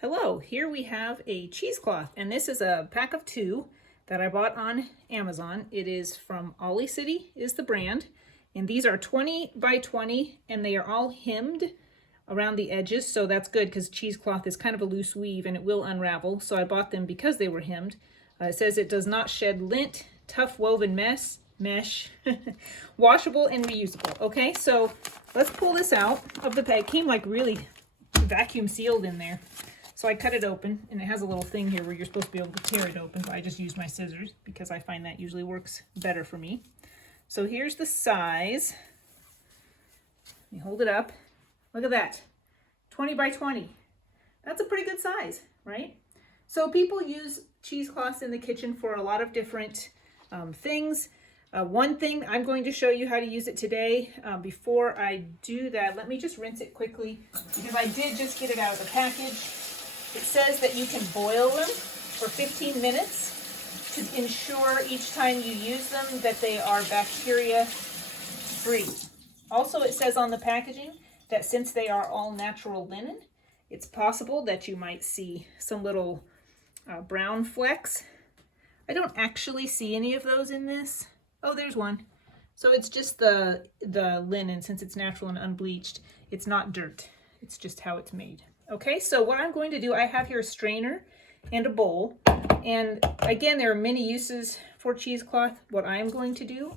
Hello, here we have a cheesecloth, and this is a pack of 2 that I bought on Amazon. It is from Olicity is the brand, and these are 20 by 20, and they are all hemmed around the edges, so that's good because cheesecloth is kind of a loose weave and it will unravel, so I bought them because they were hemmed. It says it does not shed lint, tough woven mesh, washable and reusable. Okay, so let's pull this out of the bag. It came like really vacuum sealed in there. So I cut it open, and it has a little thing here where you're supposed to be able to tear it open, but I just used my scissors because I find that usually works better for me. So here's the size. Let me hold it up. Look at that, 20 by 20. That's a pretty good size, right? So people use cheesecloths in the kitchen for a lot of different things. One thing, I'm going to show you how to use it today. Before I do that, let me just rinse it quickly because I did just get it out of the package. It says that you can boil them for 15 minutes to ensure each time you use them that they are bacteria free. Also, it says on the packaging that since they are all natural linen, it's possible that you might see some little brown flecks. I don't actually see any of those in this. Oh, there's one. So it's just the linen, since it's natural and unbleached. It's not dirt. It's just how it's made. Okay, so what I'm going to do, I have here a strainer and a bowl. And again, there are many uses for cheesecloth. What I'm going to do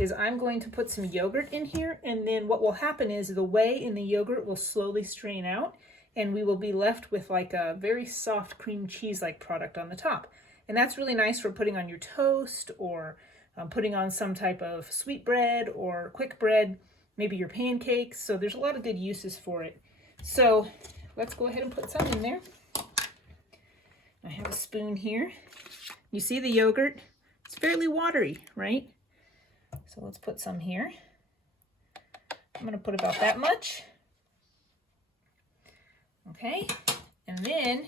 is I'm going to put some yogurt in here, and then what will happen is the whey in the yogurt will slowly strain out, and we will be left with like a very soft cream cheese-like product on the top. And that's really nice for putting on your toast or putting on some type of sweet bread or quick bread, maybe your pancakes. So there's a lot of good uses for it. So let's go ahead and put some in there. I have a spoon here. You see the yogurt? It's fairly watery, right? So let's put some here. I'm going to put about that much. Okay, and then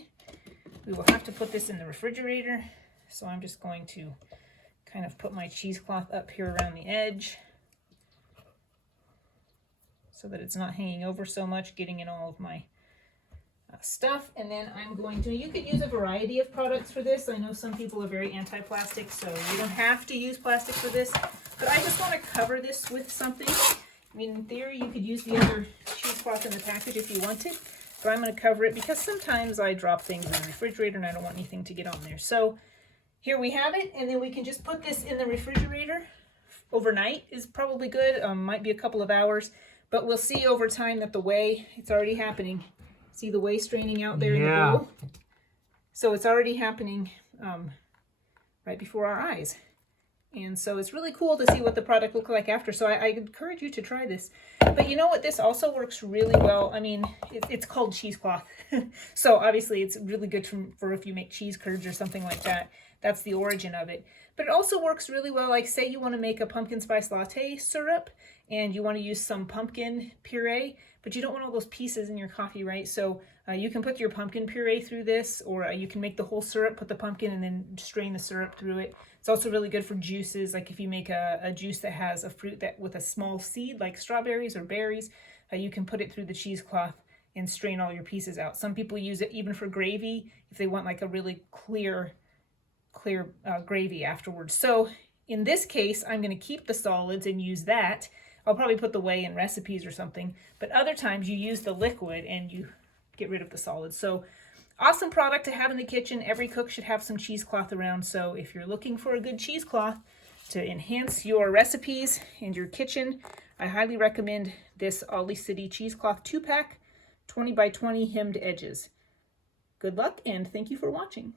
we will have to put this in the refrigerator. So I'm just going to kind of put my cheesecloth up here around the edge so that it's not hanging over so much, getting in all of my stuff. And then I'm going to, you could use a variety of products for this. I know some people are very anti-plastic, so you don't have to use plastic for this, but I just want to cover this with something. I mean, in theory, you could use the other cheesecloth in the package if you wanted, but I'm going to cover it because sometimes I drop things in the refrigerator and I don't want anything to get on there. So here we have it, and then we can just put this in the refrigerator. Overnight is probably good, might be a couple of hours, but we'll see over time that the whey, it's already happening. See the whey straining out there in the bowl? So it's already happening right before our eyes. And so it's really cool to see what the product looks like after. So I encourage you to try this. But you know what? This also works really well. I mean, it's called cheesecloth. So obviously it's really good for if you make cheese curds or something like that. That's the origin of it. But it also works really well, like say you want to make a pumpkin spice latte syrup and you want to use some pumpkin puree, but you don't want all those pieces in your coffee, right? So you can put your pumpkin puree through this, or you can make the whole syrup, put the pumpkin, and then strain the syrup through it. It's also really good for juices, like if you make a juice that has a fruit that with a small seed, like strawberries or berries, you can put it through the cheesecloth and strain all your pieces out. Some people use it even for gravy, if they want like a really clear gravy afterwards. So in this case, I'm going to keep the solids and use that. I'll probably put the whey in recipes or something, but other times you use the liquid and you get rid of the solids. So awesome product to have in the kitchen. Every cook should have some cheesecloth around. So if you're looking for a good cheesecloth to enhance your recipes and your kitchen, I highly recommend this Olicity Cheesecloth 2-pack, 20 by 20 hemmed edges. Good luck and thank you for watching.